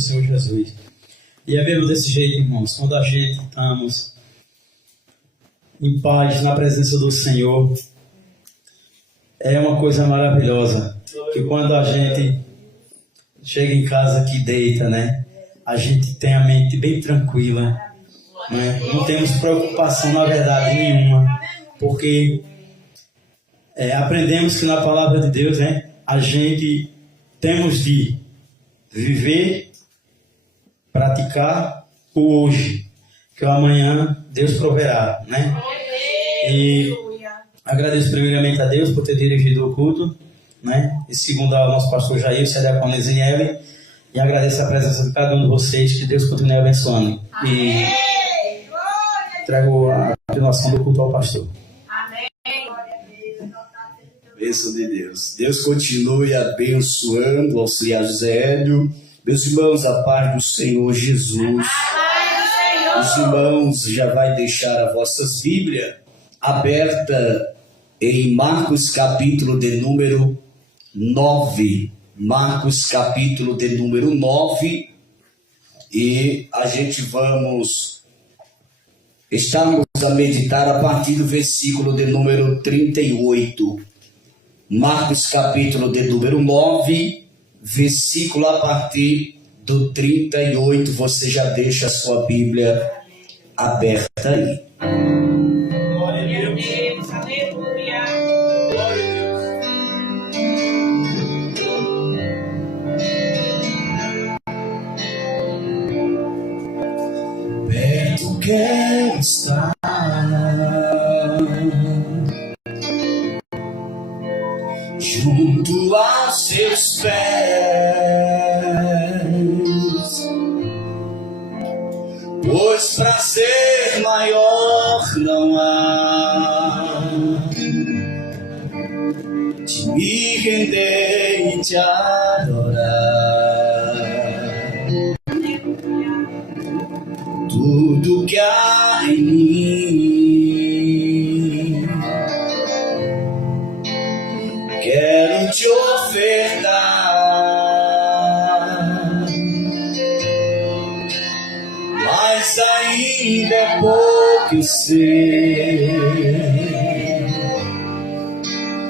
Senhor Jesus. E é mesmo desse jeito, irmãos, quando a gente estamos em paz na presença do Senhor, é uma coisa maravilhosa. Que quando a gente chega em casa que deita, né? A gente tem a mente bem tranquila, né? Não temos preocupação, na verdade, nenhuma, porque aprendemos que na palavra de Deus, né? A gente temos de viver, praticar o hoje, que o amanhã Deus proverá, né? E agradeço primeiramente a Deus por ter dirigido o culto, né? E segundo ao nosso pastor Jair, o a Zinelli, e agradeço a presença de cada um de vocês, que Deus continue abençoando. E trago a continuação do culto ao pastor. Bênção de Deus. Deus continue abençoando o auxiliar José Hélio. Meus irmãos, a paz do Senhor Jesus. Os irmãos já vai deixar as vossas Bíblias aberta em Marcos capítulo de número 9. Marcos capítulo de número 9. E a gente estamos a meditar a partir do versículo de número 38. Marcos capítulo de número 9, versículo a partir do 38. Você já deixa a sua Bíblia aberta aí. Glória a Deus, aleluia. Glória a Deus. Perto quer estar, junto aos seus pés, pois prazer maior não há de me render e te adorar. Tudo que há em mim quero te ofertar, mas ainda é pouco eu sei,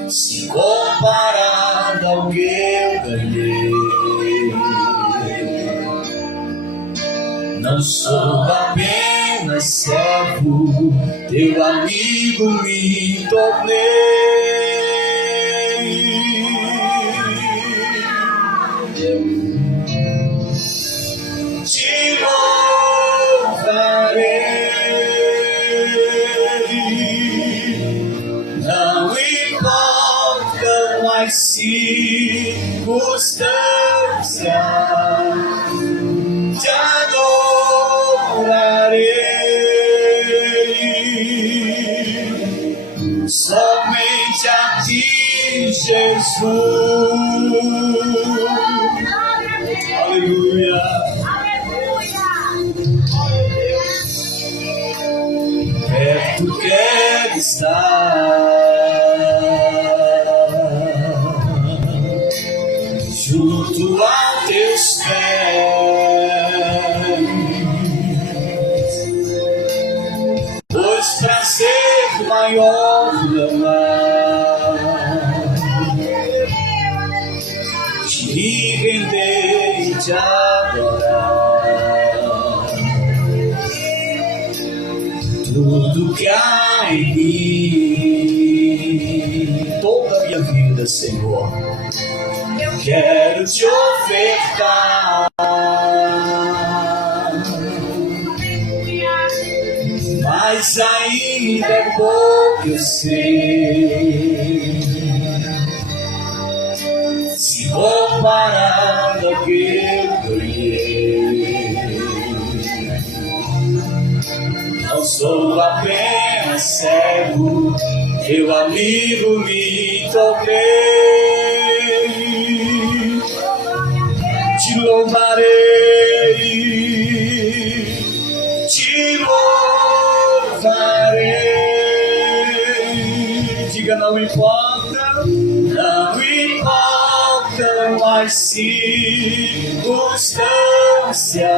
se comparado ao que eu ganhei. Não sou apenas servo, teu amigo me tornei. Te louvarei, não importa mais circunstâncias, te adorarei, somente a ti, Jesus. Aleluia. Perto quer estar, junto a teus pés, pois prazer maior não há de me render e te adorar. Tudo que há em mim, toda a minha vida, Senhor, eu quero te ofertar, mas ainda é pouco eu sei, se comparado ao que eu ganhei. Não sou apenas cego, teu amigo me tornei. Te louvarei, te louvarei. Diga, não importa, não importa mais circunstâncias, constância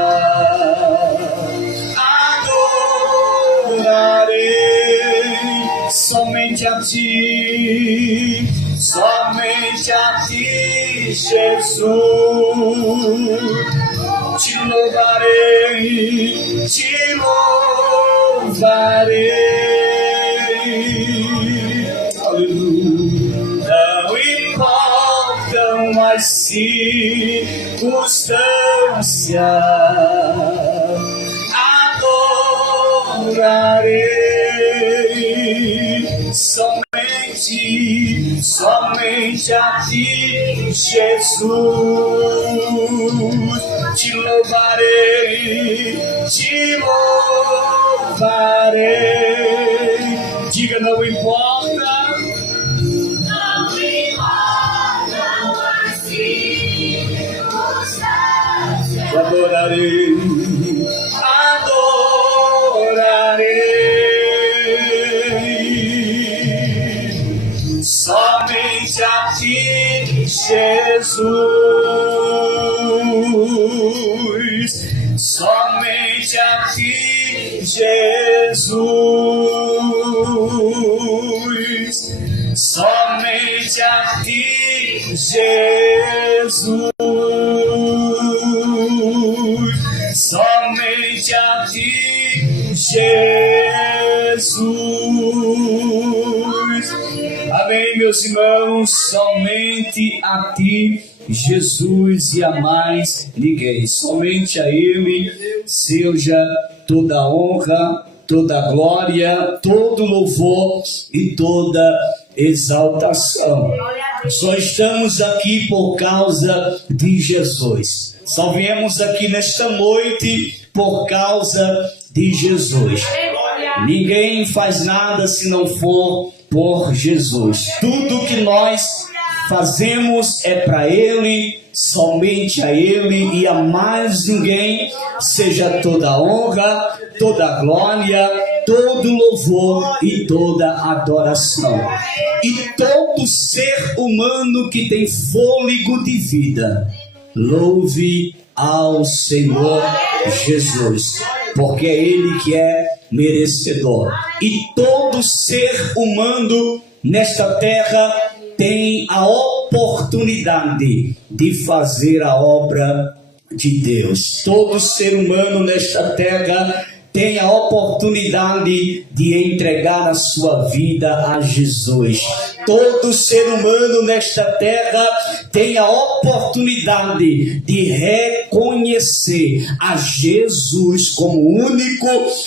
adorarei somente a ti, Jesus. Te louvarei, aleluia. Não importam as circunstâncias, adorarei somente a ti, Jesus. Te louvarei. Diga, não importa. Não importa as circunstâncias. Adorarei. Somente a ti, Jesus. Somente a ti, Jesus. Somente a ti, Jesus. Somente a ti, Jesus. Amém, meus irmãos, somente a ti, Jesus, e a mais ninguém. Somente a Ele seja toda a honra, toda a glória, todo louvor e toda exaltação. Só estamos aqui por causa de Jesus. Só viemos aqui nesta noite por causa de Jesus. Ninguém faz nada se não for por Jesus. Tudo que nós fazemos é para Ele, somente a Ele e a mais ninguém. Seja toda a honra, toda a glória, todo louvor e toda adoração. E todo ser humano que tem fôlego de vida, louve ao Senhor Jesus, porque é Ele que é merecedor. E todo ser humano nesta terra tem a oportunidade de fazer a obra de Deus. Todo ser humano nesta terra tem a oportunidade de entregar a sua vida a Jesus. Todo ser humano nesta terra tem a oportunidade de reconhecer a Jesus como único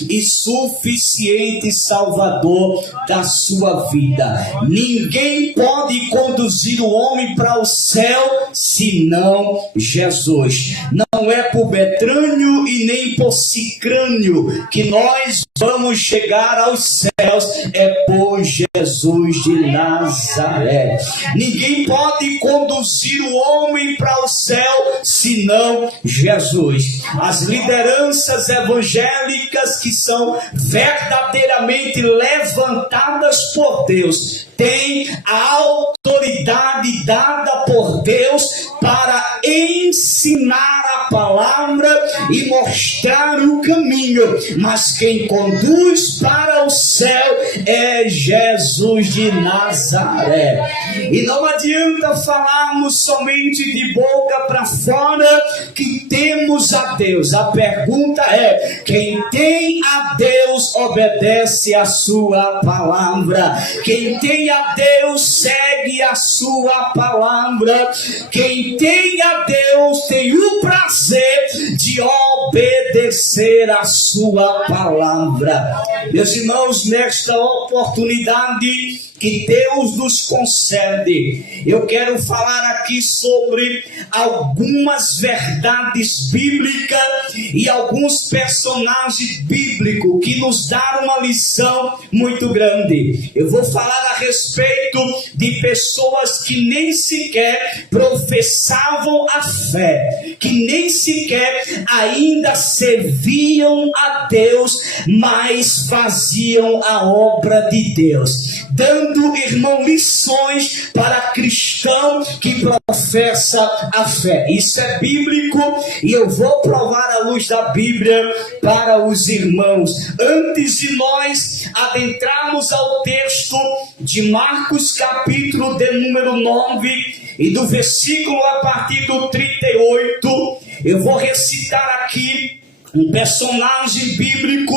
e suficiente Salvador da sua vida. Ninguém pode conduzir o homem para o céu senão Jesus. Não é por Betrânio e nem por Sicrânio que nós vamos chegar aos céus, é por Jesus de Nazaré. Ninguém pode conduzir o homem para o céu senão Jesus. As lideranças evangélicas que são verdadeiramente levantadas por Deus têm a autoridade dada por Deus para ensinar a palavra e mostrar o caminho, mas quem conduz para o céu é Jesus de Nazaré. E não adianta falarmos somente de boca para fora que temos a Deus. A pergunta é: quem tem a Deus obedece a sua palavra. Quem tem a Deus segue a sua palavra. Quem tem a Deus tem o prazer de obedecer a sua palavra. Meus irmãos, nesta oportunidade que Deus nos concede, eu quero falar aqui sobre algumas verdades bíblicas e alguns personagens bíblicos que nos dão uma lição muito grande. Eu vou falar a respeito de pessoas que nem sequer professavam a fé, que nem sequer ainda serviam a Deus, mas faziam a obra de Deus. dando, irmão, lições para cristão que professa a fé. Isso é bíblico e eu vou provar à luz da Bíblia para os irmãos. Antes de nós adentrarmos ao texto de Marcos, capítulo de número 9, e do versículo a partir do 38, eu vou recitar aqui um personagem bíblico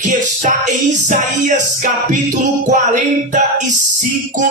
que está em Isaías capítulo 45,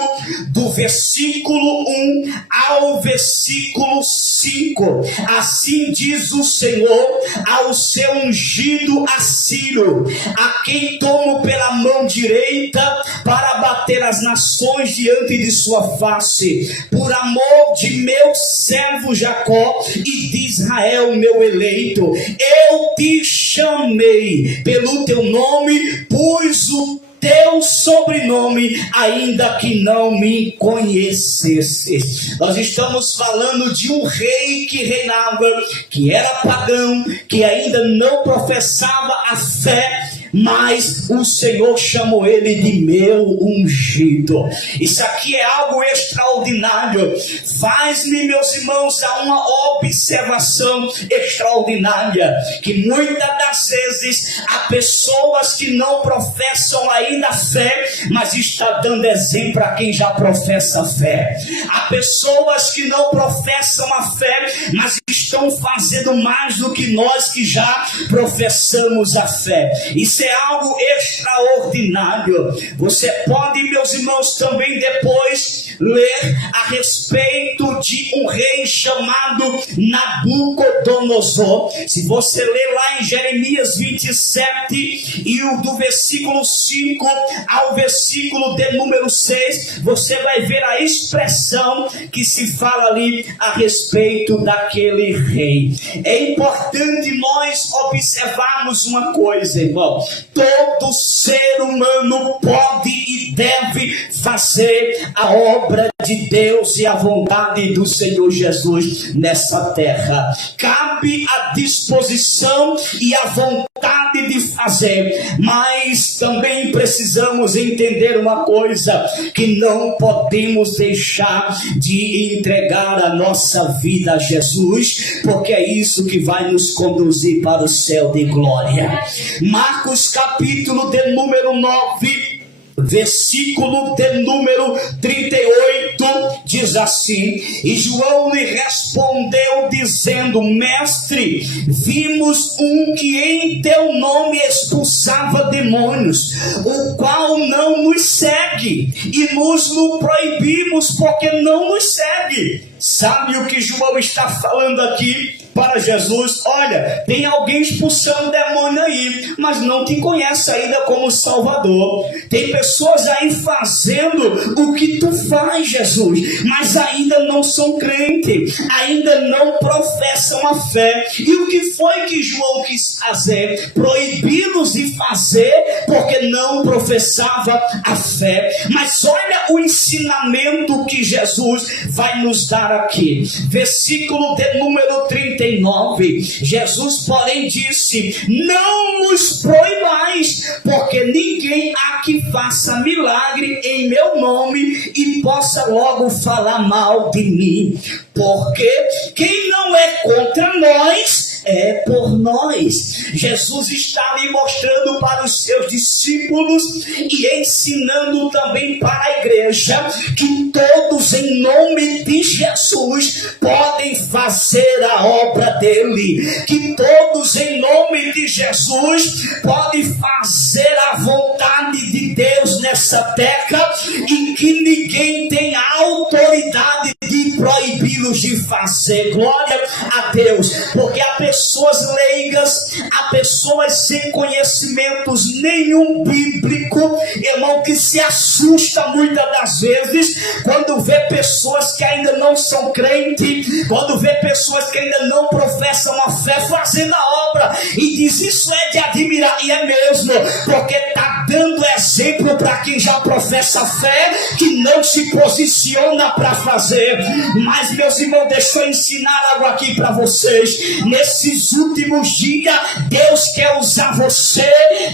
do versículo 1 ao versículo 5. Assim diz o Senhor ao seu ungido Assírio, a quem tomo pela mão direita para bater as nações diante de sua face, por amor de meu servo Jacó e de Israel, meu eleito. Eu te chamei pelo teu nome, pus o teu sobrenome, ainda que não me conhecesse. Nós estamos falando de um rei que reinava, que era pagão, que ainda não professava a fé, mas o Senhor chamou ele de meu ungido. Isso aqui é algo extraordinário. Faz-me, meus irmãos, a uma observação extraordinária, que muitas das vezes há pessoas que não professam ainda a fé, mas está dando exemplo a quem já professa a fé. Há pessoas que não professam a fé, mas estão fazendo mais do que nós que já professamos a fé. Isso é algo extraordinário. Você pode, meus irmãos, também depois ler a respeito de um rei chamado Nabucodonosor. Se você ler lá em Jeremias 27 e o do versículo 5 ao versículo de número 6, você vai ver a expressão que se fala ali a respeito daquele rei. É importante nós observarmos uma coisa, irmão. Todo ser humano pode e deve fazer a obra de Deus e a vontade do Senhor Jesus nessa terra. Cabe a disposição e a vontade de fazer, mas também precisamos entender uma coisa, que não podemos deixar de entregar a nossa vida a Jesus, porque é isso que vai nos conduzir para o céu de glória. Marcos capítulo de número 9, versículo de número 38, diz assim: e João lhe respondeu dizendo: Mestre, vimos um que em teu nome expulsava demônios, o qual não nos segue, e nos o proibimos porque não nos segue. Sabe o que João está falando aqui para Jesus? Olha, tem alguém expulsando demônio aí, mas não te conhece ainda como Salvador. Tem pessoas aí fazendo o que tu faz, Jesus, mas ainda não são crentes, ainda não professam a fé. E o que foi que João quis fazer? Proibi-los de fazer, porque não professava a fé. Mas olha o ensinamento que Jesus vai nos dar aqui. Versículo de número 39. Jesus, porém, disse: não nos proibais, porque ninguém há que faça milagre em meu nome e possa logo falar mal de mim. Porque quem não é contra nós é por nós. Jesus está ali mostrando para os seus discípulos e ensinando também para a igreja que todos em nome de Jesus podem fazer a obra dele, que todos em nome de Jesus podem fazer a vontade de Deus nessa terra, e que ninguém tem a autoridade de proibi-los de fazer. Glória a Deus, porque há pessoas leigas, há pessoas sem conhecimentos nenhum bíblico, irmão, que se assusta muitas das vezes quando vê pessoas que ainda não são crentes, quando vê pessoas que ainda não professam a fé fazendo a obra. e diz: isso é de admirar, e é mesmo, porque está dando exemplo para quem já professa fé, que não se posiciona para fazer. Mas, meus irmãos, deixa eu ensinar algo aqui para vocês. Nesses últimos dias, Deus quer usar você,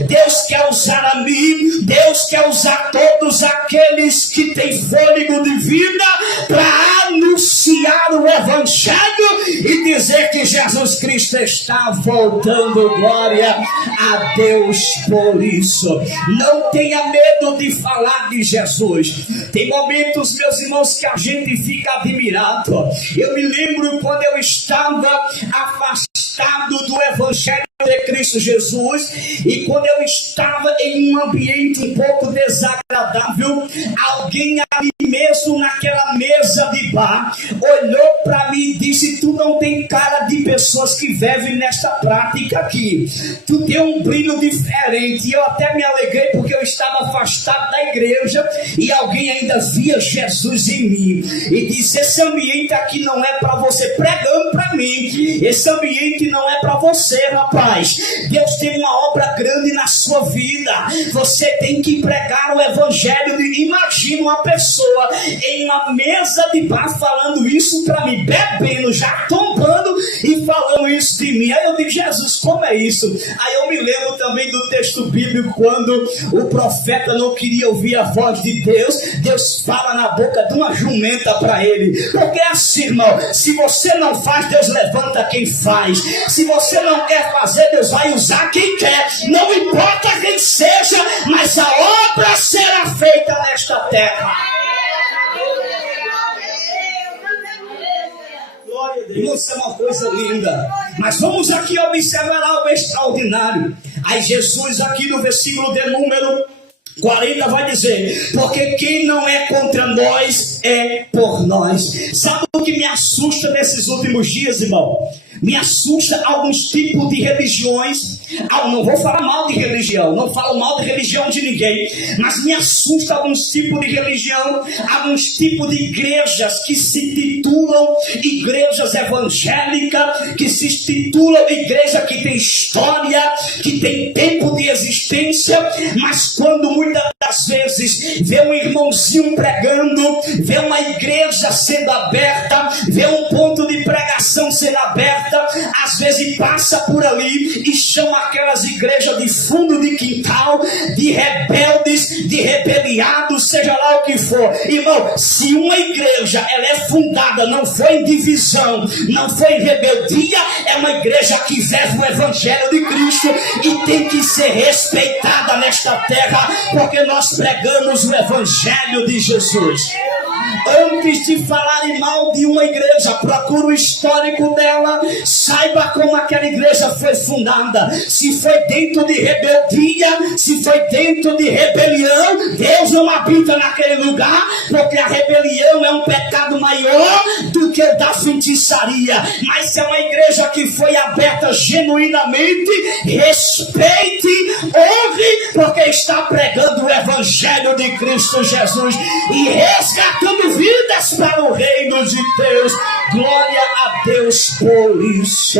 Deus quer usar a mim, Deus quer usar todos aqueles que têm fôlego de vida para anunciar o Evangelho e dizer que Jesus Cristo está voltando. Glória a Deus por isso. Não tenha medo de falar de Jesus. Tem momentos, meus irmãos, que a gente fica admirado. Eu me lembro quando eu estava afastado do Evangelho de Cristo Jesus, e quando eu estava em um ambiente um pouco desagradável, alguém ali mesmo naquela mesa de bar olhou para mim e disse: tu não tem cara de pessoas que vivem nesta prática aqui, tu tem um brilho diferente. E eu até me alegrei, porque eu estava afastado da igreja e alguém ainda via Jesus em mim e disse: esse ambiente aqui não é para você, pregando para mim, esse ambiente não é para você, rapaz. Deus tem uma obra grande na sua vida. Você tem que pregar o Evangelho. Imagina uma pessoa em uma mesa de bar falando isso para mim, bebendo, já tombando e falando isso de mim. Aí eu digo: Jesus, como é isso? Aí eu me lembro também do texto bíblico, quando o profeta não queria ouvir a voz de Deus, Deus fala na boca de uma jumenta para ele. Porque é assim, irmão, se você não faz, Deus levanta quem faz. Se você não quer fazer, Deus vai usar quem quer. Não importa quem seja, mas a obra será feita nesta terra. Glória a Deus. Isso é uma coisa linda. Mas vamos aqui observar algo extraordinário. Aí Jesus, aqui no versículo de número 40, vai dizer: porque quem não é contra nós é por nós. Sabe o que me assusta nesses últimos dias, irmão? Me assusta alguns tipos de religiões. Não vou falar mal de religião, não falo mal de religião de ninguém, mas me assusta alguns tipos de religião, alguns tipos de igrejas que se titulam igrejas evangélicas, que se titulam igreja que tem história, que tem tempo de existência, mas quando muitas das vezes vê um irmãozinho pregando, vê uma igreja sendo aberta, vê um ponto de pregação sendo aberta, às vezes passa por ali e chama aquelas igrejas de fundo de quintal, de rebeldes, de rebeliados, seja lá o que for. Irmão, se uma igreja ela é fundada, não foi em divisão, não foi em rebeldia, é uma igreja que vive o Evangelho de Cristo e tem que ser respeitada nesta terra, porque nós pregamos o Evangelho de Jesus. Antes de falarem mal de uma igreja, procura o histórico dela, saiba como aquela igreja foi fundada. Se foi dentro de rebeldia, se foi dentro de rebelião, Deus não habita naquele lugar, porque a rebelião é um pecado maior do que o da feitiçaria. Mas se é uma igreja que foi aberta genuinamente, respeite, honre, porque está pregando o Evangelho de Cristo Jesus e resgatando vidas para o reino de Deus. Glória a Deus por isso.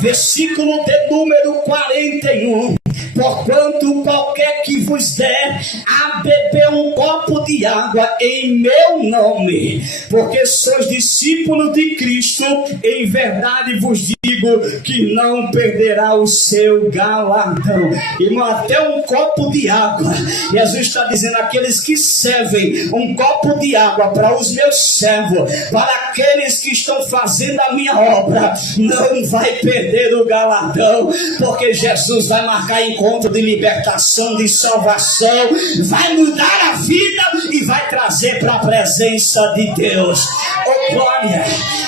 Versículo de número 41. Porquanto qualquer que vos der a beber um copo de água em meu nome, porque sois discípulos de Cristo, em verdade vos digo que não perderá o seu galardão. Irmão, até um copo de água, Jesus está dizendo: aqueles que servem um copo de água para os meus servos, para aqueles que estão fazendo a minha obra, não vai perder o galardão, porque Jesus vai marcar encontro de libertação, de salvação, vai mudar a vida e vai trazer para a presença de Deus. Oh glória!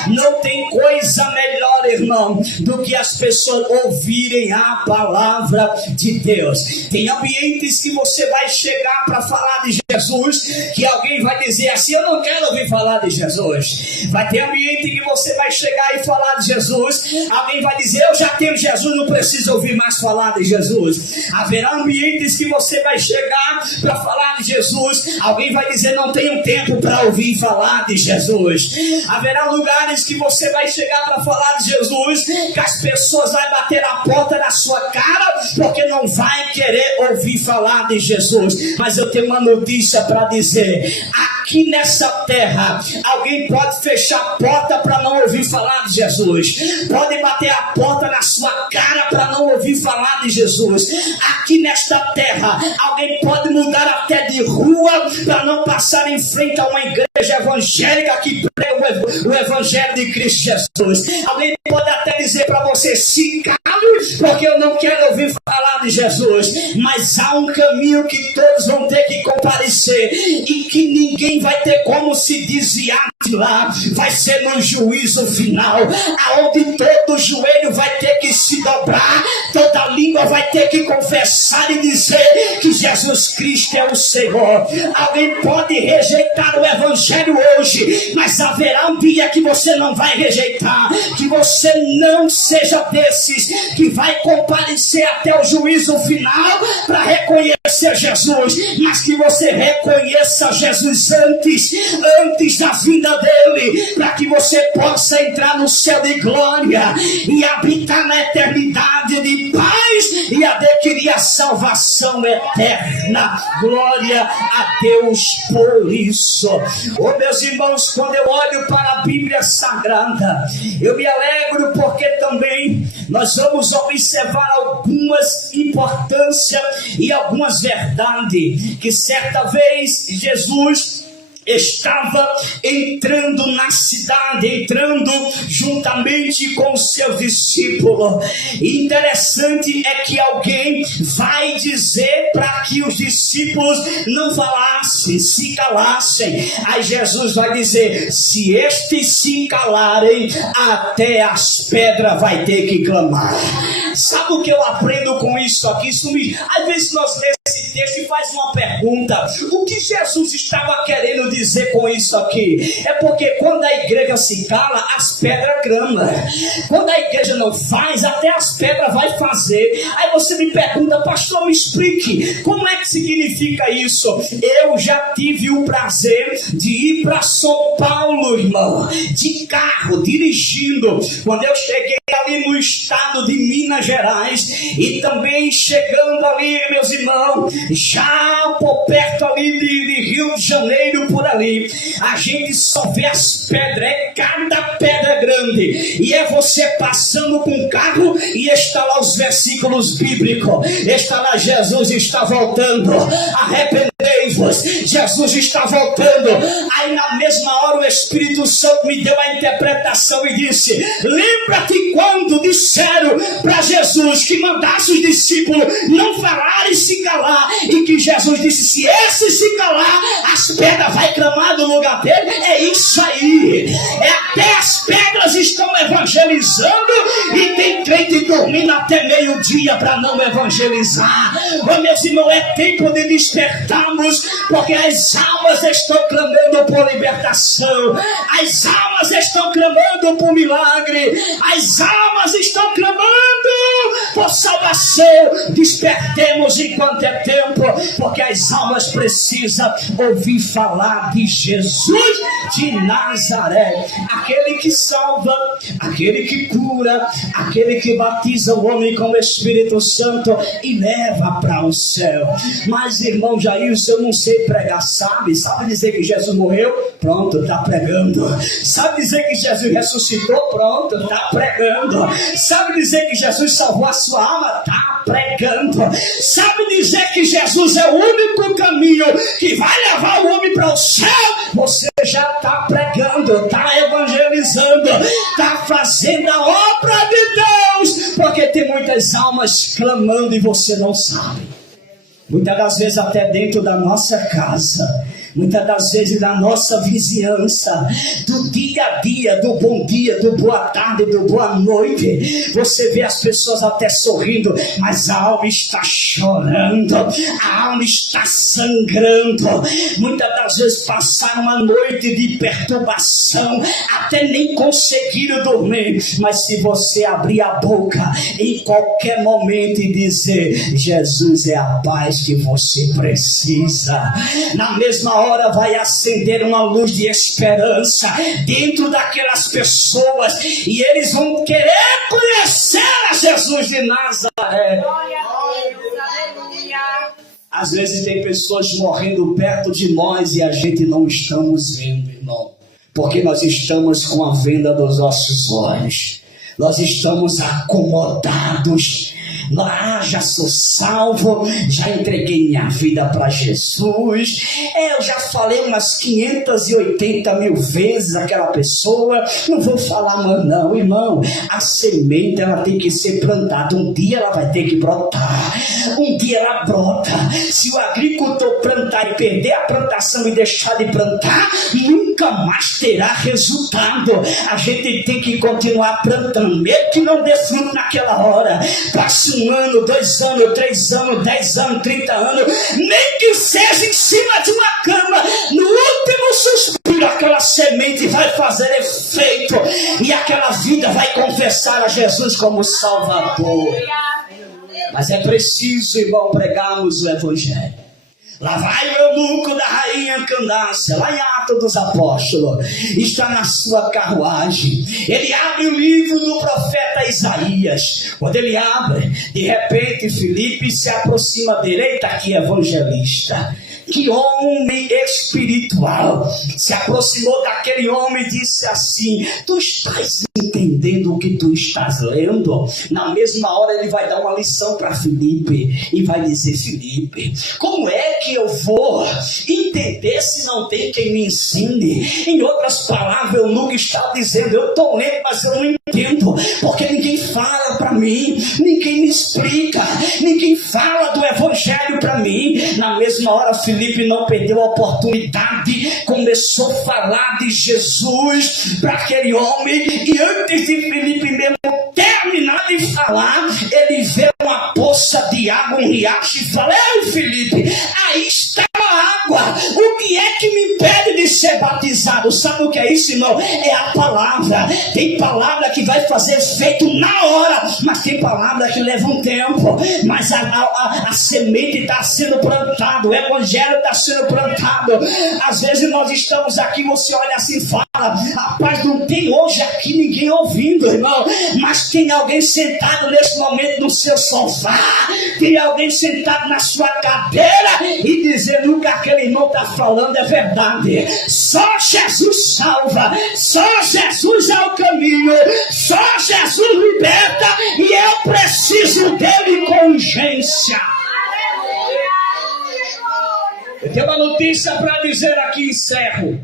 Não tem coisa melhor, irmão, do que as pessoas ouvirem a palavra de Deus. Tem ambientes que você vai chegar para falar de Jesus, que alguém vai dizer assim: eu não quero ouvir falar de Jesus. Vai ter ambiente que você vai chegar e falar de Jesus, alguém vai dizer: eu já tenho Jesus, não preciso ouvir mais falar de Jesus. Haverá ambientes que você vai chegar para falar de Jesus, alguém vai dizer: não tenho tempo para ouvir falar de Jesus. Haverá lugares que você vai chegar para falar de Jesus, que as pessoas vão bater a porta na sua cara, porque não vai querer ouvir falar de Jesus. Mas eu tenho uma notícia para dizer: aqui nessa terra, alguém pode fechar a porta para não ouvir falar de Jesus, pode bater a porta na sua cara para não ouvir falar de Jesus. Aqui nesta terra, alguém pode mudar até de rua para não passar em frente a uma igreja evangélica que prega o evangelho de Cristo Jesus. Alguém pode até dizer para você: se cale, porque eu não quero ouvir falar de Jesus. Mas há um caminho que todos vão ter que comparecer e que ninguém vai ter como se desviar de lá. Vai ser no juízo final, aonde todo joelho vai ter que se dobrar, toda língua vai ter que confessar e dizer que Jesus Cristo é o Senhor. Alguém pode rejeitar o evangelho hoje, mas haverá um dia que você não vai rejeitar. Que você não seja desses que vai comparecer até o juízo final para reconhecer Jesus, mas que você reconheça Jesus antes da vinda dele, para que você possa entrar no céu de glória e habitar na eternidade de paz e adquirir a salvação eterna. Glória a Deus por isso. Oh, meus irmãos, quando eu olho para a Bíblia Sagrada, eu me alegro, porque também nós vamos observar algumas importâncias e algumas verdades que certa vez Jesus estava entrando na cidade, entrando juntamente com seus discípulos. E interessante é que alguém vai dizer para que os discípulos não falassem, se calassem. Aí Jesus vai dizer: se estes se calarem, até as pedras vai ter que clamar. Sabe o que eu aprendo com isso aqui? Às vezes nós lemos esse texto e faz uma pergunta: o que Jesus estava querendo dizer com isso aqui? É porque quando a igreja se cala, as pedras clamam. Quando a igreja não faz, até as pedras vai fazer. Aí você me pergunta: pastor, me explique, como é que significa isso? Eu já tive o prazer de ir para São Paulo, irmão, de carro, dirigindo. Quando eu cheguei ali no estado de Minas Gerais, e também chegando ali, meus irmãos, já por perto ali de Rio de Janeiro, por ali, a gente só vê as pedras, é cada pedra grande, e é você passando com o carro e está lá os versículos bíblicos, está lá: Jesus está voltando, arrependei-vos, Jesus está voltando. Aí na mesma hora o Espírito Santo me deu a interpretação e disse: lembra-te quando disseram para Jesus que mandasse os discípulos não falar e se calar, e que Jesus disse: se esse se calar, as pedras vai clamar no lugar dele. É isso aí, até as pedras estão evangelizando, e tem crente dormindo até meio-dia para não evangelizar. Oh, meus irmãos, é tempo de despertarmos, porque as almas estão clamando por libertação, as almas estão clamando por milagre, as almas estão clamando por salvação. Despertemos enquanto é tempo, porque as almas precisam ouvir falar de Jesus de Nazaré, aquele que salva, aquele que cura, aquele que batiza o homem com o Espírito Santo e leva para o céu. Mas, irmão Jailson, eu não sei pregar. Sabe dizer que Jesus morreu? Pronto, está pregando. Sabe dizer que Jesus ressuscitou? Pronto, está pregando. Sabe dizer que Jesus salvou a sua alma? Está pregando. Sabe dizer que Jesus é o único caminho que vai levar o homem para o céu? Você já está pregando, está evangelizando, está fazendo a obra de Deus, porque tem muitas almas clamando e você não sabe. Muitas das vezes até dentro da nossa casa, muitas das vezes na nossa vizinhança, do dia a dia, do bom dia, do boa tarde, do boa noite, você vê as pessoas até sorrindo, mas a alma está chorando, a alma está sangrando. Muitas das vezes passaram uma noite de perturbação, até nem conseguiram dormir. Mas se você abrir a boca em qualquer momento e dizer: Jesus é a paz que você precisa, na mesma hora hora vai acender uma luz de esperança dentro daquelas pessoas e eles vão querer conhecer a Jesus de Nazaré. Glória a Deus, aleluia. Às vezes tem pessoas morrendo perto de nós e a gente não estamos vendo, irmão. Porque nós estamos com a venda dos nossos olhos. Nós estamos acomodados. Já sou salvo, já entreguei minha vida para Jesus. Eu já falei umas 580 mil vezes aquela pessoa. Não vou falar mais não, irmão. A semente ela tem que ser plantada. Um dia ela vai ter que brotar. Um dia ela brota. Se o agricultor plantar e perder a plantação e deixar de plantar, nunca mais terá resultado. A gente tem que continuar plantando, mesmo que não dê fruto naquela hora. Passe 1 ano, 2 anos, 3 anos, 10 anos, 30 anos, nem que seja em cima de uma cama, no último suspiro aquela semente vai fazer efeito e aquela vida vai confessar a Jesus como Salvador. Mas é preciso, irmão, pregarmos o Evangelho. Lá vai o eunuco da rainha Candace, lá em Atos dos Apóstolos, está na sua carruagem. Ele abre o livro do profeta Isaías. Quando ele abre, de repente Filipe se aproxima dele. Eita, que evangelista! Que homem espiritual! Se aproximou daquele homem e disse assim: tu estás entendendo o que tu estás lendo? Na mesma hora ele vai dar uma lição para Filipe e vai dizer: Filipe, como é que eu vou entender se não tem quem me ensine? Em outras palavras, eu nunca estava dizendo: eu estou lendo, mas eu não entendo, porque ninguém fala para mim, ninguém me explica, ninguém fala do evangelho para mim. Na mesma hora Filipe não perdeu a oportunidade, começou a falar de Jesus para aquele homem, e antes de Filipe mesmo terminar de falar, ele vê uma poça de água, um riacho, e fala: ei, Filipe, aí está a água, o que é que me impede de ser batizado? Sabe o que é isso, irmão? É a palavra. Tem palavra que vai fazer efeito na hora, mas tem palavra que leva um tempo. Mas a semente está sendo plantada, o evangelho está sendo plantado. Às vezes nós estamos aqui, você olha assim e fala: rapaz, não tem hoje aqui ninguém ouvindo, irmão, mas tem alguém sentado nesse momento no seu sofá, tem alguém sentado na sua cadeira e dizendo que aquele irmão está falando é verdade. Só Jesus salva, só Jesus é o caminho, só Jesus liberta, e eu preciso dele com urgência. Eu tenho uma notícia para dizer aqui, encerro.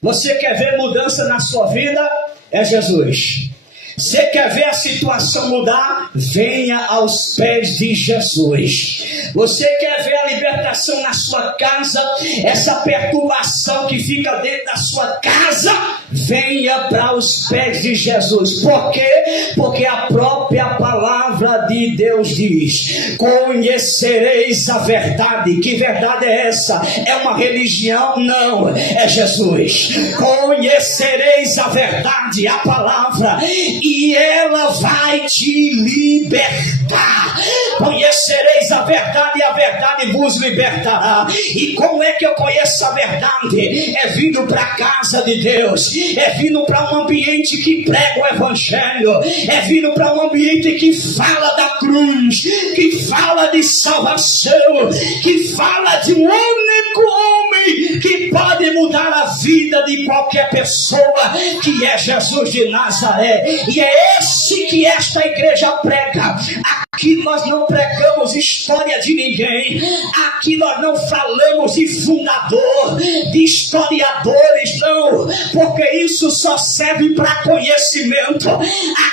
Você quer ver mudança na sua vida? É Jesus. Você quer ver a situação mudar? Venha aos pés de Jesus. Você quer ver a libertação na sua casa? Essa perturbação que fica dentro da sua casa? Venha para os pés de Jesus. Por quê? Porque a própria palavra de Deus diz: conhecereis a verdade. Que verdade é essa? É uma religião? Não, é Jesus. Conhecereis a verdade, a palavra, e ela vai te libertar. Conhecereis a verdade e a verdade vos libertará. E como é que eu conheço a verdade? É vindo para a casa de Deus, é vindo para um ambiente que prega o evangelho, é vindo para um ambiente que fala da cruz, que fala de salvação, que fala de um único homem que pode mudar a vida de qualquer pessoa, que é Jesus de Nazaré. E é esse que esta igreja prega. Aqui nós não pregamos história de ninguém. Aqui nós não falamos de fundador, de historiadores, não, porque isso só serve para conhecimento.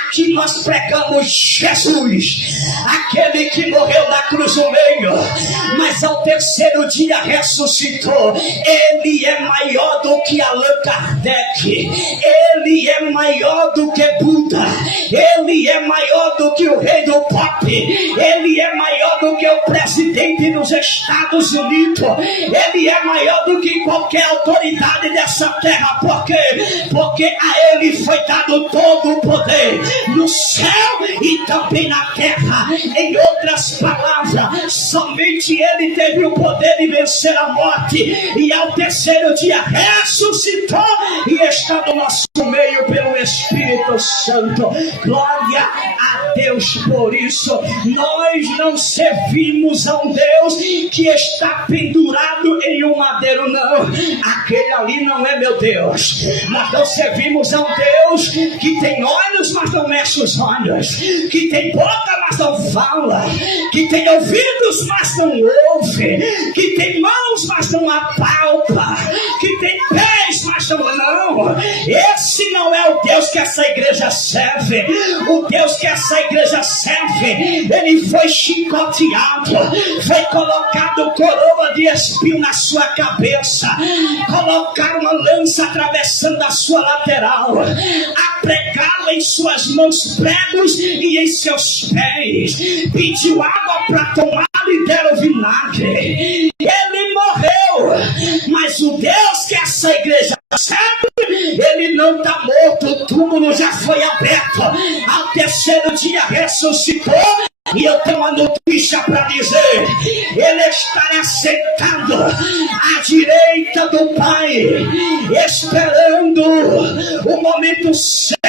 Aqui nós pregamos Jesus, aquele que morreu na cruz do meio, mas ao terceiro dia ressuscitou. Ele é maior do que Allan Kardec, ele é maior do que Buda, ele é maior do que o rei do pop, ele é maior maior do que o presidente dos Estados Unidos. Ele é maior do que qualquer autoridade dessa terra. Por quê? Porque a ele foi dado todo o poder no céu e também na terra. Em outras palavras, somente ele teve o poder de vencer a morte, e ao terceiro dia ressuscitou e está no nosso meio pelo Espírito Santo. Glória a Deus por isso. Nós não servimos a um Deus que está pendurado em um madeiro, não. Aquele ali não é meu Deus. Nós não servimos a um Deus que tem olhos, mas não mexe os olhos, que tem boca, mas não fala, que tem ouvidos, mas não ouve, que tem mãos, mas não apalpa, que tem pés, mas não. Esse não é o Deus que essa igreja serve. O Deus que essa igreja serve, ele foi chicoteado, foi colocado coroa de espinho na sua cabeça, colocaram uma lança atravessando a sua lateral, apregaram em suas mãos pregos e em seus pés, pediu água para tomar e deram vinagre. Ele morreu, mas o Deus que essa igreja serve, ele não está morto, o túmulo já foi aberto, ao terceiro dia ressuscitou. E eu tenho uma notícia para dizer: ele está sentado à direita do Pai, esperando o momento certo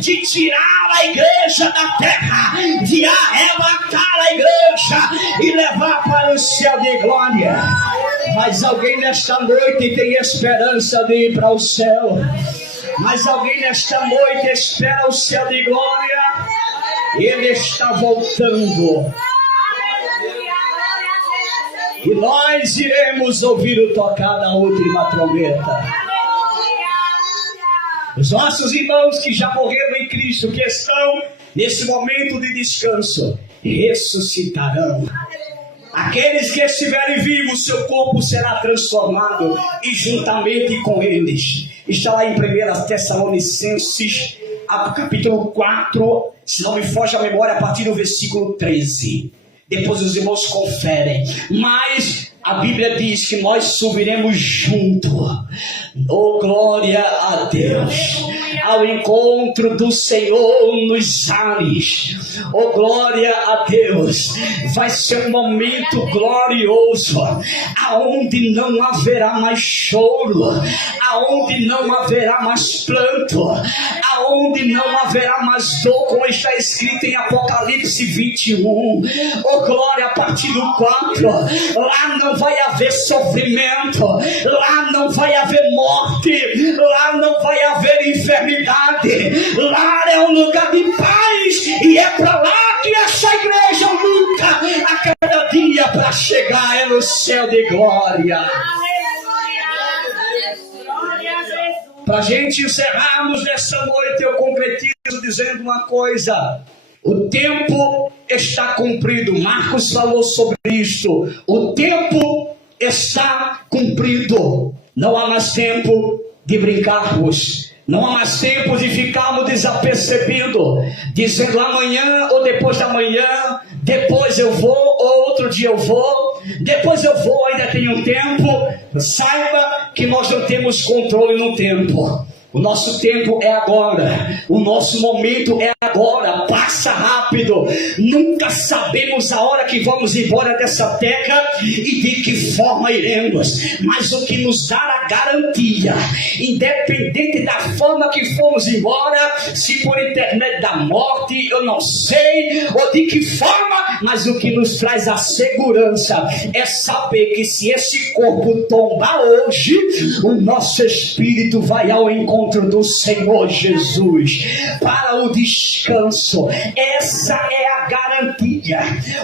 de tirar a igreja da terra, de arrebatar a igreja e levar para o céu de glória. Mas alguém nesta noite tem esperança de ir para o céu. Mas alguém nesta noite espera o céu de glória. Ele está voltando. E nós iremos ouvir o tocar da última trombeta. Os nossos irmãos que já morreram em Cristo, que estão nesse momento de descanso, ressuscitarão. Aqueles que estiverem vivos, seu corpo será transformado e juntamente com eles. Está lá em 1 Tessalonicenses, capítulo 4, se não me foge a memória, a partir do versículo 13. Depois os irmãos conferem. Mas a Bíblia diz que nós subiremos junto. Oh, glória a Deus! Ao encontro do Senhor nos ares. Oh, glória a Deus! Vai ser um momento glorioso, aonde não haverá mais choro, aonde não haverá mais pranto, aonde não haverá mais dor, como está escrito em Apocalipse 21. Oh, glória, a partir do 4. Lá não vai haver sofrimento, lá não vai haver morte, lá não vai haver enfermidade, lá é um lugar de paz, e é para lá que essa igreja luta a cada dia para chegar é no céu de glória. Para a gente encerrarmos nessa noite, eu concretizo dizendo uma coisa: o tempo está cumprido. Marcos falou sobre isto. O tempo está cumprido. Não há mais tempo de brincarmos. Não há mais tempo de ficarmos desapercebidos, dizendo amanhã ou depois da manhã, depois eu vou, ou outro dia eu vou, depois eu vou, ainda tenho tempo. Saiba que nós não temos controle no tempo. O nosso tempo é agora, o nosso momento é agora, passa rápido. Nunca sabemos a hora que vamos embora dessa terra e de que forma iremos. Mas o que nos dá a garantia, independente da forma que fomos embora, se por intermédio da morte, eu não sei, ou de que forma, mas o que nos traz a segurança é saber que se esse corpo tombar hoje, o nosso espírito vai ao encontro do Senhor Jesus para o descanso. Essa é a garantia.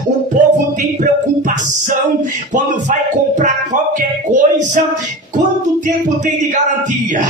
O povo tem preocupação quando vai comprar qualquer coisa. Quanto tempo tem de garantia?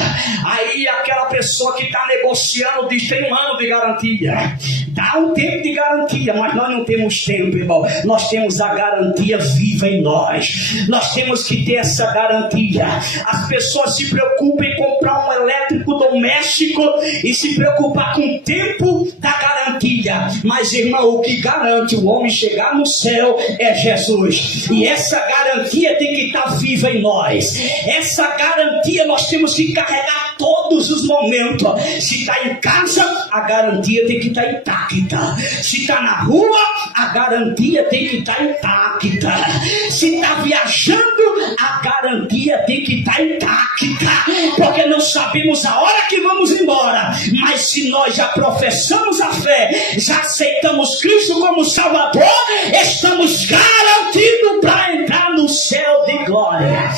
Aí aquela pessoa que está negociando diz: tem 1 ano de garantia. Dá um tempo de garantia, mas nós não temos tempo, irmão. Nós temos a garantia viva em nós. Nós temos que ter essa garantia. As pessoas se preocupam em comprar um elétrico doméstico e se preocupar com o tempo da garantia. garantia. Mas, irmão, o que garante o homem chegar no céu é Jesus. E essa garantia tem que estar viva em nós. Essa garantia nós temos que carregar todos os momentos. Se está em casa, a garantia tem que estar intacta. Se está na rua, a garantia tem que estar intacta. Se está viajando, a garantia tem que estar intacta. Porque não sabemos a hora que vamos embora. Mas se nós já professamos a fé, já aceitamos Cristo como Salvador, estamos garantidos para entrar no céu de glória.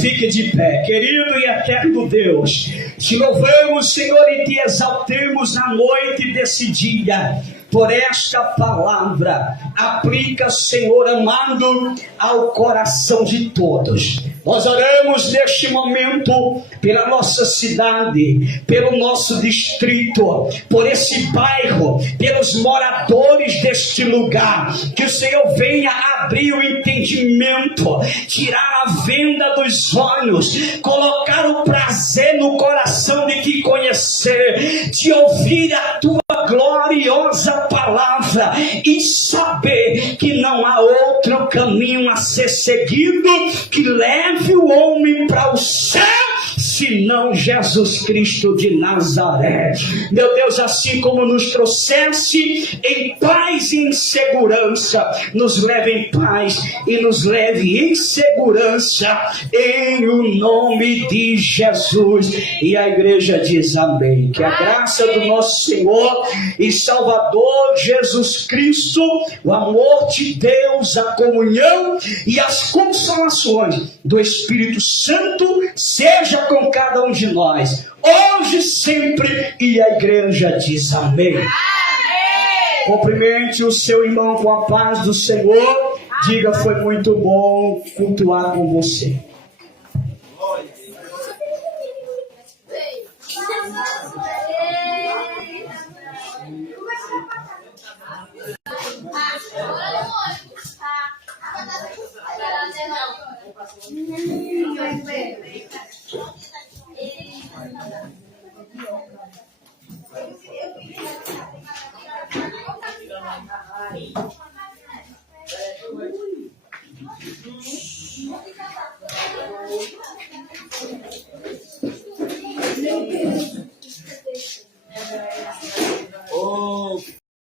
Fique de pé, querido e eterno Deus. Te louvamos, Senhor, e te exaltemos na noite desse dia por esta palavra. Aplica, Senhor amado, ao coração de todos. Nós oramos neste momento pela nossa cidade, pelo nosso distrito, por esse bairro, pelos moradores deste lugar. Que o Senhor venha abrir o entendimento, tirar a venda dos olhos, colocar o prazer no coração de te conhecer, de ouvir a tua gloriosa palavra e saber que não há outro caminho a ser seguido que leve o homem para o céu, senão Jesus Cristo de Nazaré. Meu Deus, assim como nos trouxesse em paz e em segurança, nos leve em paz e nos leve em segurança, em o nome de Jesus. E a igreja diz amém. Que a graça do nosso Senhor e Salvador Jesus Cristo, o amor de Deus, a comunhão e as consolações do Espírito Santo seja com cada um de nós, hoje, sempre. E a igreja diz amém. Cumprimente o seu irmão com a paz do Senhor. Diga: foi muito bom cultuar com você. Não.